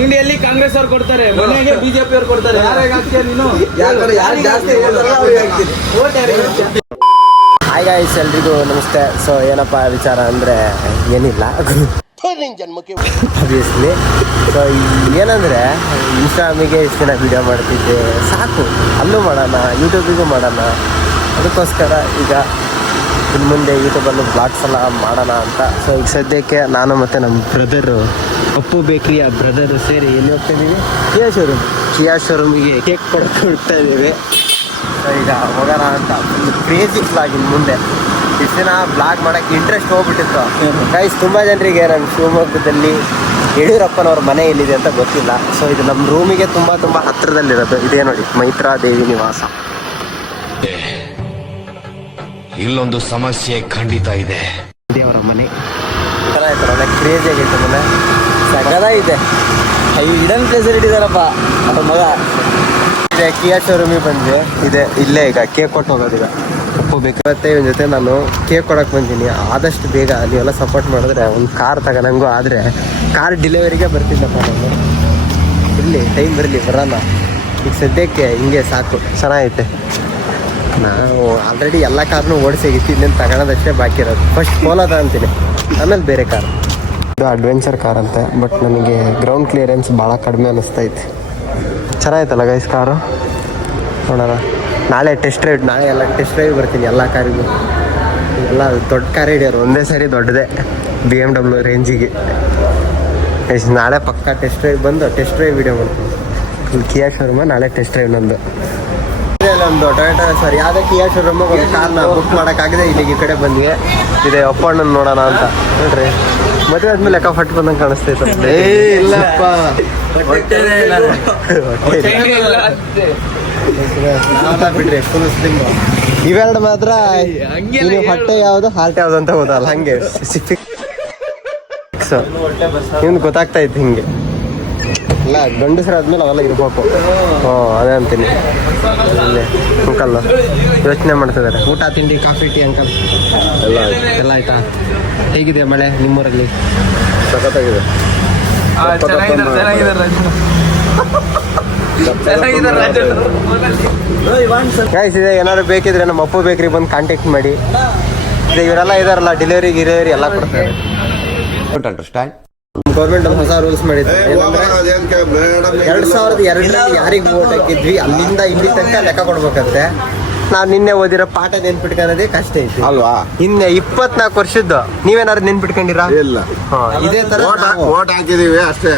ಅಂಗಡಿಯಲ್ಲಿ ಕಾಂಗ್ರೆಸ್ ಅವ್ರು ಕೊಡ್ತಾರೆ, ಮನೆಗೆ ಬಿಜೆಪಿ ಅವ್ರು ಕೊಡ್ತಾರೆ. ಯಾರಿಗೆ ಹಾಕ್ತೀಯ ನೀನು? ಹಾಯ್ ಗಾಯ್ಸ್, ಎಲ್ರಿಗೂ ನಮಸ್ತೆ. ಸೊ ಏನಪ್ಪ ವಿಚಾರ ಅಂದರೆ ಏನಿಲ್ಲ ಅಬ್ವಿಯಸ್ಲಿ. ಸೊ ಏನಂದರೆ ಇನ್ಸ್ಟಾಗ್ರಾಮಿಗೆ ಇಷ್ಟು ದಿನ ವೀಡಿಯೋ ಮಾಡ್ತಿದ್ದೆ, ಸಾಕು ಅಲ್ಲೂ ಮಾಡೋಣ, ಯೂಟ್ಯೂಬಿಗೂ ಮಾಡೋಣ. ಅದಕ್ಕೋಸ್ಕರ ಈಗ ಇನ್ನು ಮುಂದೆ ಯೂಟ್ಯೂಬಲ್ಲೂ ಬ್ಲಾಗ್ಸ್ ಎಲ್ಲ ಮಾಡೋಣ ಅಂತ. ಸೊ ಈಗ ಸದ್ಯಕ್ಕೆ ನಾನು ಮತ್ತು ನಮ್ಮ ಬ್ರದರು ಅಪ್ಪು ಬೇಕ್ರಿಯ ಬ್ರದರು ಸೇರಿ ಎಲ್ಲಿ ಹೋಗ್ತಾ ಇದ್ದೀವಿ? ಕಿಯಾ ಶೋರೂಮಿಗೆ ಕೇಕ್ ಕೊಡ್ತಾ ಇದ್ದೀವಿ. ಈಗ ಹೋಗೋಣ ಅಂತ ಒಂದು ಕ್ರೇಜಿ ಬ್ಲಾಗ್. ಇನ್ನು ಮುಂದೆ ಇಷ್ಟು ದಿನ ಬ್ಲಾಗ್ ಮಾಡೋಕ್ಕೆ ಇಂಟ್ರೆಸ್ಟ್ ಹೋಗ್ಬಿಟ್ಟಿತ್ತು ಗೈಸ್. ತುಂಬ ಜನರಿಗೆ ನಮ್ಮ ಶಿವಮೊಗ್ಗದಲ್ಲಿ ಯಡಿಯೂರಪ್ಪನವ್ರ ಮನೆ ಎಲ್ಲಿದೆ ಅಂತ ಗೊತ್ತಿಲ್ಲ. ಸೊ ಇದು ನಮ್ಮ ರೂಮಿಗೆ ತುಂಬ ಹತ್ತಿರದಲ್ಲಿರೋದು. ಇದೇ ನೋಡಿ, ಮೈತ್ರಾ ದೇವಿ ನಿವಾಸ. ಇಲ್ಲೊಂದು ಸಮಸ್ಯೆ ಖಂಡಿತ ಇದೆ. ದೇವರ ಮನೆ ಚೆನ್ನಾಗಿತ್ತು, ಕ್ರೇಜಿ ಆಗೈತೆ ಮನೆ, ಸಗದಾಗಿದೆ. ಇಡನ್ ಪ್ಲೇಸಲ್ಲಿ ಇಟ್ಟಿದ್ದಾರಪ್ಪ ಅವ್ರ ಮಗ. ಇದೆ ಕಿಯಾ ಶೋರೂಮಿಗೆ ಬಂದೆ, ಇದೆ ಇಲ್ಲೇ. ಈಗ ಕೇಕ್ ಕೊಟ್ಟು ಹೋಗೋದು. ಈಗ ಹೋಗ್ಬೇಕು. ಮತ್ತೆ ಇವನ ಜೊತೆ ನಾನು ಕೇಕ್ ಕೊಡೋಕೆ ಬಂದೀನಿ. ಆದಷ್ಟು ಬೇಗ ನೀವೆಲ್ಲ ಸಪೋರ್ಟ್ ಮಾಡಿದ್ರೆ ಒಂದು ಕಾರ್ ತಗೊಳಂಗೂ ಆದರೆ ಕಾರ್ ಡೆಲಿವರಿಗೆ ಬರ್ತಿದ್ದಪ್ಪ ನಾನು. ಇರಲಿ, ಟೈಮ್ ಬರಲಿ, ಬರೋಣ. ಈಗ ಸದ್ಯಕ್ಕೆ ಹಿಂಗೆ ಸಾಕು, ಚೆನ್ನಾಗೈತೆ. ನಾವು ಆಲ್ರೆಡಿ ಎಲ್ಲ ಕಾರ್ನೂ ಓಡಿಸಿಗಿತ್ತು, ಇನ್ನೇನು ತಗೊಳೋದಷ್ಟೇ ಬಾಕಿ ಇರೋದು. ಫಸ್ಟ್ ಪೋಲೋದ ಅಂತೀನಿ, ಆಮೇಲೆ ಬೇರೆ ಕಾರ್. ಇದು ಅಡ್ವೆಂಚರ್ ಕಾರ್ ಅಂತೆ, ಬಟ್ ನನಗೆ ಗ್ರೌಂಡ್ ಕ್ಲಿಯರೆನ್ಸ್ ಭಾಳ ಕಡಿಮೆ ಅನ್ನಿಸ್ತೈತೆ. ಚೆನ್ನಾಗಿತ್ತಲ್ಲ ಗೈಸ್ ಕಾರು, ನೋಡೋಣ. ನಾಳೆ ಟೆಸ್ಟ್ ಡ್ರೈವ್, ನಾಳೆ ಎಲ್ಲ ಟೆಸ್ಟ್ ಡ್ರೈವ್ ಬರ್ತೀನಿ ಎಲ್ಲ ಕಾರಿಗೂ. ಎಲ್ಲ ದೊಡ್ಡ ಕಾರ್ ಹಿಡಿಯೋರು ಒಂದೇ ಸರಿ ದೊಡ್ಡದೇ, BMW ರೇಂಜಿಗೆ. ನಾಳೆ ಪಕ್ಕ ಟೆಸ್ಟ್ ಡ್ರೈವ್ ಬಂದು ಟೆಸ್ಟ್ ಡ್ರೈವ್ ವಿಡಿಯೋ ಮಾಡ್ತೀನಿ. ಕಿಯಾ ಶೋರೂಮ ನಾಳೆ ಟೆಸ್ಟ್ ಡ್ರೈವ್ ನಂದು. ಒಂದು ಟೊಯೋಟಾ ಸರ್ ಯಾವುದೇ ಕಿಯಾ ಶೋರೂಮ್ ಒಂದು ಕಾರ್ನ ಬುಕ್ ಮಾಡೋಕ್ಕಾಗಿದೆ. ಇಲ್ಲಿಗೆ ಈ ಕಡೆ ಬಂದ್ವಿ. ಇದೆ ಅಪ್ಪಣ್ಣನ ನೋಡೋಣ ಅಂತ. ನೋಡ್ರಿ, ಮದುವೆ ಆದ್ಮೇಲೆ ಲೆಕ್ಕ ಫಟ್ ಬಂದಂಗೆ ಕಾಣಿಸ್ತೈತೆ. ಇಲ್ಲಪ್ಪ, ಬಿಡ್ರಿ ಫುಲ್ ಸ್ಲಿಮ್. ಇವೆರಡು ಮಾತ್ರ ಹೊಟ್ಟೆ ಯಾವುದು ಹಾರ್ಟ್ ಯಾವುದು ಅಂತ ಗೊತ್ತಲ್ಲ, ಹಂಗೆ ಫಿಕ್ಸ್. ನಿಮ್ಗೆ ಗೊತ್ತಾಗ್ತಾ ಇತ್ತು ಹಿಂಗೆ. ಇಲ್ಲ, ಗಂಡಸರಾದ್ಮೇಲೆ ಅವೆಲ್ಲ ಇರ್ಬೇಕು. ಅದೇ ಅಂತೀನಿ. ಅಂಕಲ್ ಯೋಚನೆ ಮಾಡ್ತಿದ್ದಾರೆ. ಊಟ ತಿಂಡಿ ಕಾಫಿ ಟೀ ಅಂಕಲ್ ಎಲ್ಲ ಆಯ್ತಾ? ಹೇಗಿದೆ ಮಳೆ ನಿಮ್ಮೂರಲ್ಲಿ? ಸಖತ್ತಾಗಿದೆ. ಗೈಸ್, ಇದೆ ಏನಾದ್ರು ಬೇಕಿದ್ರೆ ನಮ್ಮ ಅಪ್ಪು ಬೇಕ್ರಿ ಬಂದು ಕಾಂಟ್ಯಾಕ್ಟ್ ಮಾಡಿ. ಇದೆ ಇವರೆಲ್ಲ ಇದಾರಲ್ಲ, ಡೆಲಿವರಿ ಗಿಲಿವರಿ ಎಲ್ಲ ಕೊಡ್ತಾರೆ. ಗೌರ್ಮೆಂಟ್ ಹೊಸ ರೂಲ್ಸ್ ಮಾಡಿದ್ರು. 2002ರಲ್ಲಿ ಯಾರಿಗೆ ವೋಟ್ ಹಾಕಿದ್ವಿ ಅಲ್ಲಿಂದ ಇಲ್ಲಿ ತನಕ ಲೆಕ್ಕ ಕೊಡ್ಬೇಕಂತೆ. ನಾವು ನಿನ್ನೆ ಓದಿರೋ ಪಾಠ ನೆನ್ಪಿಟ್ಕೊಳ್ಳೋದೇ ಕಷ್ಟ ಐತಿ ಅಲ್ವಾ? ಇನ್ನೆ 24 ವರ್ಷದ್ದು ನೀವೇನಾದ್ರು ನೆನ್ಪಿಟ್ಕೊಂಡಿರಾ? ಇಲ್ಲ. ಇದೇ ತರ ವೋಟ್ ಹಾಕಿದೀವಿ ಅಷ್ಟೇ.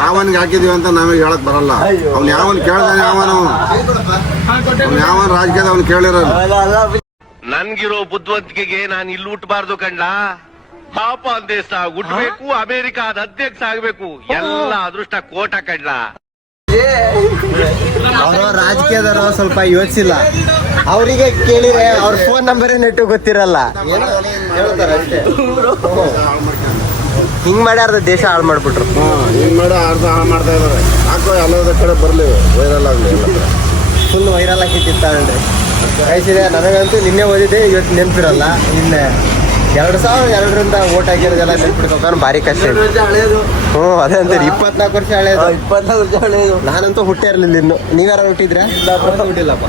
ಯಾವನ್ಗೆ ಹಾಕಿದೀವಿ ಅಂತ ನಮಗೆ ಹೇಳಕ್ ಬರಲ್ಲ. ಅವ್ನು ಯಾವನ್ ಕೇಳ್ದಾನೆ, ಯಾವನ್ ರಾಜಕೀಯದ ಅವ್ನು ಕೇಳಿರೋದು. ನನ್ಗಿರೋ ಬುದ್ಧಿವಂತಿಕೆಗೆ ನಾನು ಇಲ್ಲಿ ಹುಟ್ಟಬಾರ್ದು ಕಂಡ. ಪಾಪ ದೇಶ ಹುಟ್ಟಬೇಕು, ಅಮೆರಿಕಾದ ಅಧ್ಯಕ್ಷ ಆಗ್ಬೇಕು, ಎಲ್ಲ ಅದೃಷ್ಟ ಕೋಟ ಕಂಡ. ಅವರು ರಾಜಕೀಯದವರು ಸ್ವಲ್ಪ ಯೋಚಿಸಿಲ್ಲ. ಅವರಿಗೆ ಕೇಳಿದ್ರೆ ಅವ್ರ ಫೋನ್ ನಂಬರೇ ನೆಟ್ಟು ಗೊತ್ತಿರಲ್ಲ. ಹಿಂಗ್ ಮಾಡ್ಯಾರ, ದೇಶ ಹಾಳು ಮಾಡ್ಬಿಟ್ರು. ಹಿಂಗ್ ಮಾಡಿ ಅರ್ಧ ಹಾಳು ಮಾಡ್ತಾ ಇದಾರೆ. ಹಾಕೋ ಎಲ್ಲದ ಕಡೆ ಬರ್ಲಿ, ವೈರಲ್ ಆಗ್ಲಿ. Full viral ಆಗಿತ್ತಿತ್ತಾಳ್ರಿ. ವಯಸ್ಸಿದೆ ನನಗಂತೂ. ನಿನ್ನೆ ಓದಿದ್ದೆ, ಇವತ್ತು ನೆನ್ಪಿರಲ್ಲ. ನಿನ್ನೆ 2002ರಿಂದ ವೋಟ್ ಹಾಕಿರೋದೆಲ್ಲ ನೆನ್ಪಿಡ್ಕೊಂಡು ಭಾರಿ ಕಷ್ಟ ಇದೆ. ಅದೇ ಅಂತೀರಿ. 24 ವರ್ಷ ಹಳೇದು. 24 ವರ್ಷ ಹಳೇದು. ನಾನಂತೂ ಹುಟ್ಟೇ ಇರಲಿಲ್ಲ ಇನ್ನು. ನೀವ್ಯಾರು ಹುಟ್ಟಿದ್ರೆ? ಹುಟ್ಟಿಲ್ಲಪ್ಪ.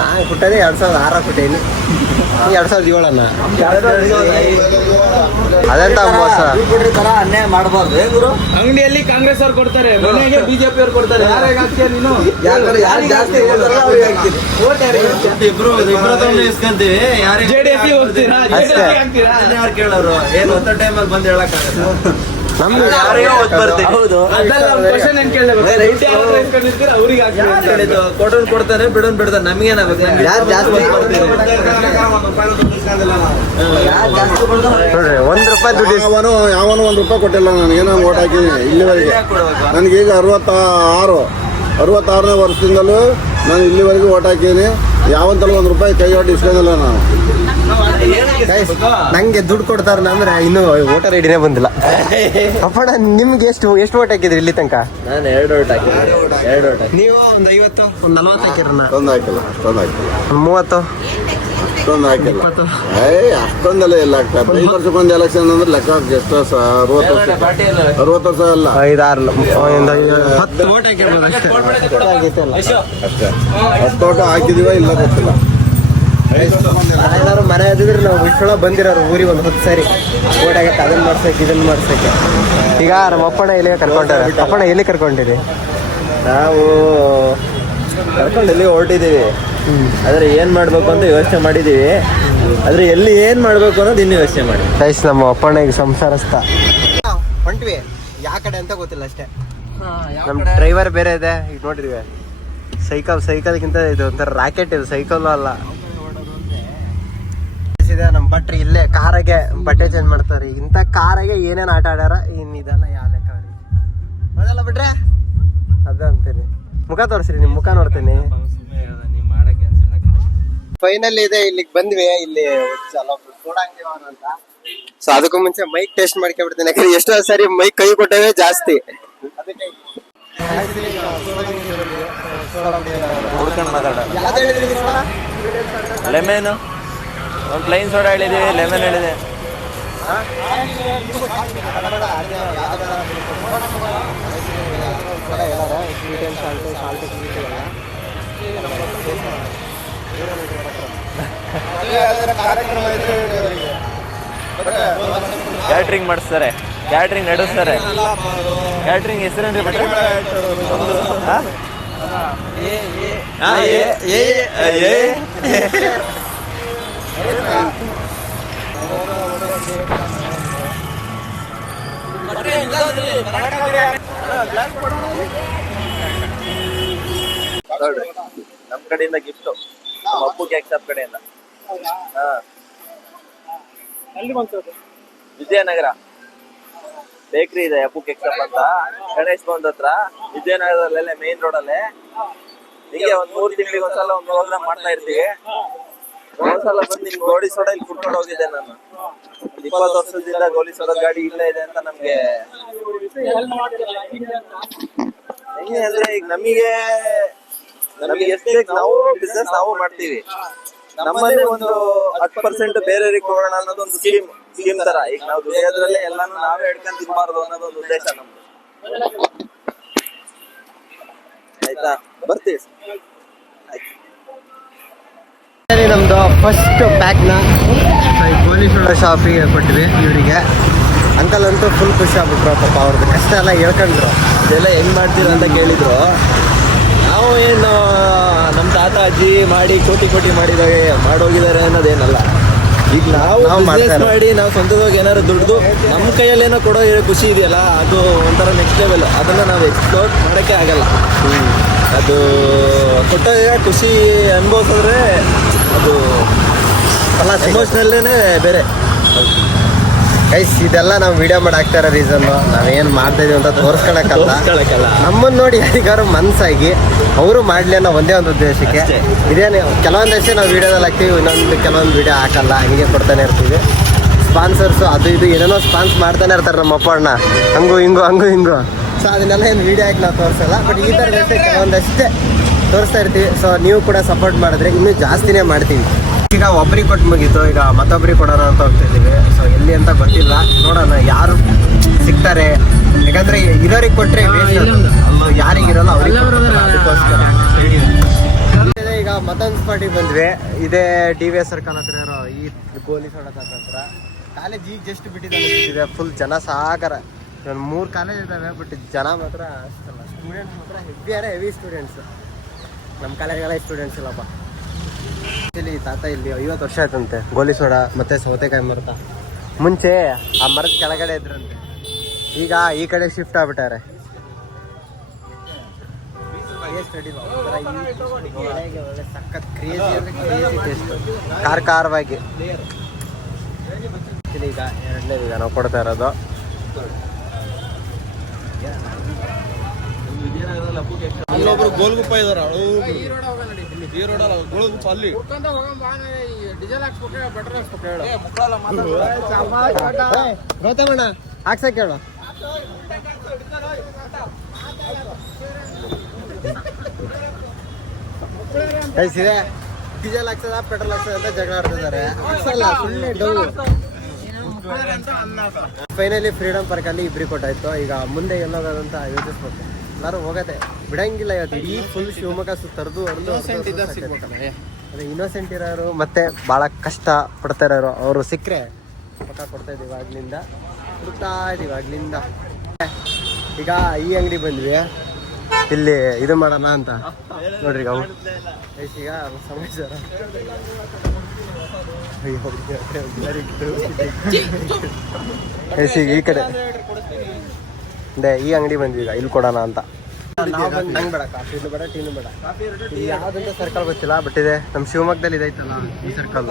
ನಾನು ಹುಟ್ಟೋದೇ 2006 ಹುಟ್ಟೇನು. 2007 ಅದೆಂತ ಮೋಸ. ಅನ್ಯಾಯ ಮಾಡಬಾರ್ದು. ಅಂಗಡಿಯಲ್ಲಿ ಕಾಂಗ್ರೆಸ್ ಅವ್ರು ಕೊಡ್ತಾರೆ, ಮನೆಗೆ ಬಿಜೆಪಿ ಅವ್ರು ಕೊಡ್ತಾರೆ. ಯಾರಿಗೆ ಹಾಕ್ತೀಯ ನೀನು? ಜಾಸ್ತಿ JDS ಹೋಗ್ತೀರಾ? ಯಾರು ಕೇಳೋರು? ಏನು ಹೊತ್ತ ಟೈಮಲ್ಲಿ ಬಂದು ಹೇಳಕ್ಕಾಗಲ್ಲ. ನಮ್ದು ಕೊಡೋನ್ ಕೊಡ್ತಾನೆ, ಬಿಡೋನ್ ಬಿಡ್ತಾನೆ. ನಮ್ಗೇನಾಗುತ್ತೆ? ನೋಡ್ರಿ, 1 ರೂಪಾಯಿ ದುಡ್ಡು. ಯಾವನು 1 ರೂಪಾಯಿ ಕೊಟ್ಟಿಲ್ಲ ನನಗೇನೋ ವೋಟ್ ಹಾಕಿದ್ದೀನಿ ಇಲ್ಲಿವರೆಗೆ. ನನಗೀಗ 66ನೇ ವರ್ಷದಿಂದಲೂ ನಾನು ಇಲ್ಲಿವರೆಗೂ ವೋಟ್ ಹಾಕಿದ್ದೀನಿ. ಯಾವಂತಲೂ 1 ರೂಪಾಯಿ ಕೈ ಹೊಟ್ಟು ಇಸ್ಕೊಂಡಿಲ್ಲ ನಾನು. Guys, ನಂಗೆ ದುಡ್ಡು ಕೊಡ್ತಾರ ಅಂದ್ರೆ ಇನ್ನು ವೋಟರ್ ಐಡಿನೇ ಬಂದಿಲ್ಲ. ಅಪ್ಪಣ್ಣ ನಿಮ್ಗೆ ಎಷ್ಟು ವೋಟ್ ಹಾಕಿದ್ರಿ ಇಲ್ಲಿ ತನಕ? ನಾನು 2 ಓಟ್ ಹಾಕಿದ್ದೆ. ನೀವು ಒಂದು 50 ಒಂದು 40 ಹಾಕಿರಣ್ಣ. ಅಷ್ಟೊಂದು ಹಾಕಿಲ್ಲ ಒಂದು 30 ಅಷ್ಟೊಂದು ಹಾಕಿಲ್ಲ 20 ಅಷ್ಟೊಂದೆಲ್ಲ ಎಲ್ಲ ಆಗ್ತದೆ. 5 ವರ್ಷಕ್ಕೊಂದು ಎಲೆಕ್ಷನ್ ಅಂದ್ರೆ ಲೆಕ್ಕ ಎಷ್ಟು 60 ವರ್ಷ ಅಲ್ಲ 5-6 10 ವೋಟ್ ಹಾಕಿರ್ಬೋದು ಅಷ್ಟೇ. ಅಷ್ಟೇ 10 ಓಟು ಹಾಕಿದೀವ ಇಲ್ಲ ಗೊತ್ತಿಲ್ಲ. ಏನಾದ್ರು ಮನೆ ಇದ್ದಿದ್ರೆ ನಾವು ವಿಶ್ವಳ ಬಂದಿರೋರು ಊರಿಗೆ ಒಂದು 10 ಸಾರಿ ಓಟ್ ಆಗತ್ತೆ, ಅದನ್ನ ಮಾಡ್ಸಕ್ಕೆ ಇದನ್ನ ಮಾಡ್ಸಕ್ಕೆ. ಈಗ ನಮ್ಮ ಅಪ್ಪಣ್ಣ ಎಲ್ಲಿ ಕರ್ಕೊಂಡಾರೆ? ಅಪ್ಪಣ್ಣ ಎಲ್ಲಿ ಕರ್ಕೊಂಡಿರಿ? ನಾವು ಕರ್ಕೊಂಡು ಹೊರಟಿದ್ದೀವಿ. ಆದ್ರೆ ಏನ್ ಮಾಡ್ಬೇಕು ಅಂತ ಯೋಚನೆ ಮಾಡಿದೀವಿ. ಆದ್ರೆ ಎಲ್ಲಿ ಏನ್ ಮಾಡ್ಬೇಕು ಅನ್ನೋದು ಇನ್ನೂ ಯೋಚನೆ ಮಾಡಿ. ಗೈಸ್, ನಮ್ಮ ಅಪ್ಪಣ್ಣ ಈಗ ಸಂಸಾರಸ್ಥ. ಹೊಂಟ್ವಿ ಯಾವ ಕಡೆ ಅಂತ ಗೊತ್ತಿಲ್ಲ ಅಷ್ಟೇ. ನಮ್ಮ ಡ್ರೈವರ್ ಬೇರೆ ಇದೆ. ಈಗ ನೋಡ್ರಿ ಸೈಕಲ್ಗಿಂತ ಇದು ಒಂಥರ ರಾಕೆಟ್, ಇದು ಸೈಕಲ್ ಅಲ್ಲ. ನಮ್ಮ ಭಟ್ರಿ ಇಲ್ಲೇ ಕಾರಾಗೆ ಬಟ್ಟೆ ಚೇಂಜ್ ಮಾಡ್ತಾರೆ. ಇಂಥ ಕಾರಾಗೆ ಏನೇನು ಆಟ ಆಡ್ಯಾರ ಇದೆಲ್ಲ ಯಾವ ಲೆಕ್ಕ ಅದಲ್ಲ ಬಿಟ್ರೆ ಅದ ಅಂತೀನಿ. ಮುಖ ತೋರಿಸ್ರಿ, ನಿಮ್ ಮುಖ ನೋಡ್ತೀನಿ. ಫೈನಲ್ ಇದೆ, ಇಲ್ಲಿಗೆ ಬಂದ್ವಿ. ಇಲ್ಲಿ ಅಂತ ಸೊ ಅದಕ್ಕೂ ಮುಂಚೆ ಮೈಕ್ ಟೆಸ್ಟ್ ಮಾಡ್ಕೊಂಡ್ಬಿಡ್ತೀನಿ. ಯಾಕಂದ್ರೆ ಎಷ್ಟೋ ಸರಿ ಮೈಕ್ ಕೈ ಕೊಟ್ಟವೇ ಜಾಸ್ತಿ. ಲೆಮನ್, ಒಂದು ಪ್ಲೈನ್ ಸೋಡಾ ಹೇಳಿದೀವಿ, ಲೆಮನ್ ಹೇಳಿದೆ. ಕ್ಯಾಟ್ರಿಂಗ್ ಮಾಡಿಸ್ತಾರೆ, ಕ್ಯಾಟ್ರಿಂಗ್ ನಡೆಸ್ತಾರೆ. ಕ್ಯಾಟ್ರಿಂಗ್ ಹೆಸರೇನ್ರಿ ಬಿಟ್ರೆ ನೋಡ್ರಿ, ನಮ್ ಕಡೆಯಿಂದ ಗಿಫ್ಟ್, ನಮ್ಮ ಅಪ್ಪು ಕೇಕ್ ಶಾಪ್ ಕಡೆಯಿಂದ. ವಿಜಯನಗರ ಬೇಕ್ರಿ ಇದೆ, ಅಪ್ಪು ಕೇಕ್ ಶಾಪ್ ಅಂತ, ಗಣೇಶ್ ಭವನ್ ಹತ್ರ, ವಿಜಯನಗರದಲ್ಲೇ ಮೇನ್ ರೋಡ್ ಅಲ್ಲೇ. ಹೀಗೆ ಒಂದ್ 3 ತಿಂಗಳಿಗೆ ಒಂದ್ಸಲ ಒಂದು ಪ್ರೋಗ್ರಾಮ್ ಮಾಡ್ತಾ ಇರ್ತೀವಿ. ಒಂದ್ಸಲ ಬಂದು ನಿಮ್ ಗೋಲಿ ಸೋಡಾ ಇಲ್ಲಿ ಕುಟ್ಕೊಂಡು ಹೋಗಿದ್ದೆ ನಾನು. 20 ವರ್ಷದಿಂದ ಗೋಲಿ ಸೋಡಾ ಗಾಡಿ ಇಲ್ಲೇ ಇದೆ ಅಂತ ನಮ್ಗೆ ಹೆಂಗೆ ಅಂದ್ರೆ, ಈಗ ನಮಗೆ ಎಷ್ಟು ಬೇಕು ನಾವು ಬಿಸ್ನೆಸ್ ನಾವು ಮಾಡ್ತೀವಿ. ನಮ್ಮಲ್ಲಿ ಒಂದು 10% ಬೇರೆಯವ್ರಿಗೆ ಕೊಡೋಣ ಅನ್ನೋದು ಒಂದು ಸ್ಕೀಮ್ ತರ. ಈಗ ನಾವು ದುಡಿಯೋದ್ರಲ್ಲೇ ಎಲ್ಲಾನು ನಾವೇ ಹಿಡ್ಕೊಂಡು ತಿನ್ಬಾರ್ದು ಅನ್ನೋದು ಒಂದು ಉದ್ದೇಶ ನಮ್ದು. ಆಯ್ತಾ, ಬರ್ತೀವಿ. ನಮ್ದು ಫಸ್ಟ್ ಪ್ಯಾಕ್ನ ಗೋಲಿ ಸೋಡಾ ಶಾಪಿಗೆ ಕೊಟ್ವಿ ಇವರಿಗೆ. ಅಂಕಲ್ ಅಂತೂ ಫುಲ್ ಖುಷಿ ಆಗ್ಬಿಟ್ರು. ಪಾಪ ಅವ್ರದ್ದು ಕಷ್ಟ ಎಲ್ಲ ಹೇಳ್ಕೊಂಡ್ರು. ಇದೆಲ್ಲ ಹೆಂಗ್ ಮಾಡ್ತೀರ ಅಂತ ಕೇಳಿದ್ರು. ನಾವು ಏನು ನಮ್ಮ ತಾತ ಅಜ್ಜಿ ಮಾಡಿ ಕೋಟಿ ಮಾಡೋಗಿದ್ದಾರೆ ಅನ್ನೋದೇನಲ್ಲ. ಈಗ ನಾವು ಬಿಸ್ನೆಸ್ ಮಾಡಿ ನಾವು ಸ್ವಂತವಾಗಿ ಏನಾದ್ರು ದುಡ್ದು ನಮ್ಮ ಕೈಯಲ್ಲಿ ಏನೋ ಕೊಡೋ ಖುಷಿ ಇದೆಯಲ್ಲ, ಅದು ಒಂಥರ ನೆಕ್ಸ್ಟ್ ಲೆವೆಲ್. ಅದನ್ನ ನಾವು ಎಕ್ಸ್ಪ್ಲೋರ್ ಮಾಡೋಕ್ಕೆ ಆಗಲ್ಲ. ಅದು ಕೊಟ್ಟಾಗ ಖುಷಿ ಅನುಭವಿಸಿದ್ರೆ ಅದು ಎಮೋಷ್ನಲ್ಲೇನೆ ಬೇರೆ. ಗೈಸ್, ಇದೆಲ್ಲ ನಾವು ವಿಡಿಯೋ ಮಾಡಾಕ್ತಾ ಇರೋ ರೀಸನ್ನು ನಾವೇನು ಮಾಡ್ತಾ ಇದೀವಿ ಅಂತ ತೋರಿಸ್ಕೊಳಕ್ಕಲ್ಲ. ನಮ್ಮನ್ನು ನೋಡಿ ಯಾರಿಗಾರು ಮನ್ಸಾಗಿ ಅವರು ಮಾಡಲಿ ಅನ್ನೋ ಒಂದೇ ಒಂದು ಉದ್ದೇಶಕ್ಕೆ. ಇದೇನು ಕೆಲವೊಂದಷ್ಟೇ ನಾವು ವಿಡಿಯೋದಲ್ಲಿ ಹಾಕ್ತೀವಿ, ಕೆಲವೊಂದು ವಿಡಿಯೋ ಹಾಕಲ್ಲ, ಹೀಗೆ ಕೊಡ್ತಾನೆ ಇರ್ತೀವಿ. ಸ್ಪಾನ್ಸರ್ಸು ಅದು ಇದು ಏನೇನೋ ಮಾಡ್ತಾನೆ ಇರ್ತಾರೆ ನಮ್ಮ ಅಪ್ಪ ಅಣ್ಣ, ಹಂಗು ಹಿಂಗು. ಸೊ ಅದನ್ನೆಲ್ಲ ಏನು ವಿಡಿಯೋ ಹಾಕಿ ನಾವು ತೋರಿಸಲ್ಲ. ಬಟ್ ಈ ಥರದಷ್ಟೇ ಕೆಲವೊಂದಷ್ಟೇ ತೋರಿಸ್ತಾ ಇರ್ತೀವಿ. ಸೊ ನೀವು ಕೂಡ ಸಪೋರ್ಟ್ ಮಾಡಿದ್ರೆ ಇನ್ನೂ ಜಾಸ್ತಿನೇ ಮಾಡ್ತೀವಿ. ಈಗ ಒಬ್ರಿಗೆ ಕೊಟ್ಟು ಮುಗೀತು, ಈಗ ಮತ್ತೊಬ್ರಿಗೆ ಕೊಡೋಣ ಅಂತ ಹೋಗ್ತಿದ್ದೀವಿ. ಸೊ ಎಲ್ಲಿ ಅಂತ ಗೊತ್ತಿಲ್ಲ, ನೋಡೋಣ ಯಾರು ಸಿಗ್ತಾರೆ. ಯಾಕಂದ್ರೆ ಇರೋರಿಗೆ ಕೊಟ್ಟರೆ ಯಾರಿಗಿರಲ್ಲ ಅವ್ರಿಗೆ ಅದಕ್ಕೋಸ್ಕರ. ಈಗ ಮತ್ತೊಂದು ಸ್ಪಾಟಿಗೆ ಬಂದ್ವಿ. ಇದೇ DVS ಸರ್ಕಲ್ ಹತ್ರ ಇರೋ ಈ ಗೋಲಿ ಸೋಡಾ ಹತ್ರ. ಕಾಲೇಜ್ ಈಗ ಜಸ್ಟ್ ಬಿಟ್ಟಿದೆ, ಫುಲ್ ಜನ ಸಾಗರ. 3 ಕಾಲೇಜ್ ಇದ್ದಾವೆ, ಬಟ್ ಜನ ಮಾತ್ರ ಅಷ್ಟಲ್ಲ. ಸ್ಟೂಡೆಂಟ್ಸ್ ಮಾತ್ರ ಹೆವಿ ಸ್ಟೂಡೆಂಟ್ಸ್. ನಮ್ಮ ಕಾಲೇಜ್ಗಳ ಸ್ಟೂಡೆಂಟ್ಸ್ ಇಲ್ಲಪ್ಪ. ಆಕ್ಚುಲಿ ತಾತ ಇಲ್ಲಿ 50 ವರ್ಷ ಆಯ್ತಂತೆ ಗೋಲಿ ಸೋಡಾ ಮತ್ತೆ ಸೌತೆಕಾಯಿ ಮರದ. ಮುಂಚೆ ಆ ಮರದ ಕೆಳಗಡೆ ಇದ್ರಂತೆ, ಈಗ ಈ ಕಡೆ ಶಿಫ್ಟ್ ಆಗ್ಬಿಟ್ಟಾರೆ. ಒಳ್ಳೆ ಸಖತ್ ಕ್ರೇಜಿ ಅಂದ್ರೆ ಕ್ರೇಜಿ ಟೇಸ್ಟ್, ಖಾರವಾಗಿ. ಈಗ 2ನೇ ಈಗ ನಾವು ಕೊಡ್ತಾ ಇರೋದು. ಅಲ್ಲೊಬ್ರು ಗೋಲ್ಗುಪ್ಪ ಇದಾರೆ, ಗೋಲ್ಗುಪ್ಪ ಅಲ್ಲಿ ಗೌತಮಣ್ಣ ಹಾಕ್ಸಕ್ಕೆ ಹೇಳು. ಕಳಿಸಿದೆ ಡೀಸೆಲ್ ಹಾಕ್ಸದ ಪೆಟ್ರೋಲ್ ಹಾಕ್ಸದ ಅಂತ ಜಗಳ ಆಡ್ತಿದ್ದಾರೆ. ಫೈನಲಿ ಫ್ರೀಡಮ್ ಪಾರ್ಕ್ ಅಲ್ಲಿ ಇಬ್ರಿಗೆ ಕೊಟ್ಟಾಯ್ತು. ಈಗ ಮುಂದೆ ಎಲ್ಲೋದಂತ ಯೋಚಿಸ್ಬೇಕು. ಎಲ್ಲರೂ ಹೋಗದೆ ಬಿಡಂಗಿಲ್ಲ. ಇವತ್ತು ಇಡೀ ಫುಲ್ ಶಿವಮೊಗ್ಗ ಸುತ್ತರ್ದು ಅದೇ ಇನ್ನೋಸೆಂಟ್ ಇರೋರು ಮತ್ತೆ ಬಹಳ ಕಷ್ಟ ಪಡ್ತಾ ಇರೋರು ಅವರು ಸಿಕ್ಕರೆ ಪಕ್ಕ ಕೊಡ್ತಾ ಇದೀವಿ. ಆಗ್ಲಿಂದ ಹುಡುಕ್ತಾ ಇದೀವಿ ಆಗ್ಲಿಂದ. ಈಗ ಈ ಅಂಗಡಿ ಬಂದ್ವಿ, ಇಲ್ಲಿ ಇದು ಮಾಡೋಣ ಅಂತ ನೋಡ್ರಿ. ಈಗ ಸಮಾಚಾರ ಈ ಕಡೆ ಈ ಅಂಗಡಿ ಬಂದ್ವಿ. ಈಗ ಇಲ್ಲಿ ಕೊಡೋಣ ಅಂತ. ನಂಗೆ ಬೇಡ ಕಾಫಿ ಬೇಡ ಟೀನು ಬೇಡ. ಯಾವ್ದಂತ ಸರ್ಕಲ್ ಗೊತ್ತಿಲ್ಲ, ಬಟ್ ಇದೆ ನಮ್ಮ ಶಿವಮೊಗ್ಗದಲ್ಲಿ ಇದೈತಲ್ಲ ಈ ಸರ್ಕಲ್.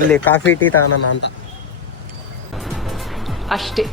ಇಲ್ಲಿ ಕಾಫಿ ಟೀ ತಗೋಣ ಅಂತ ಅಷ್ಟೇ.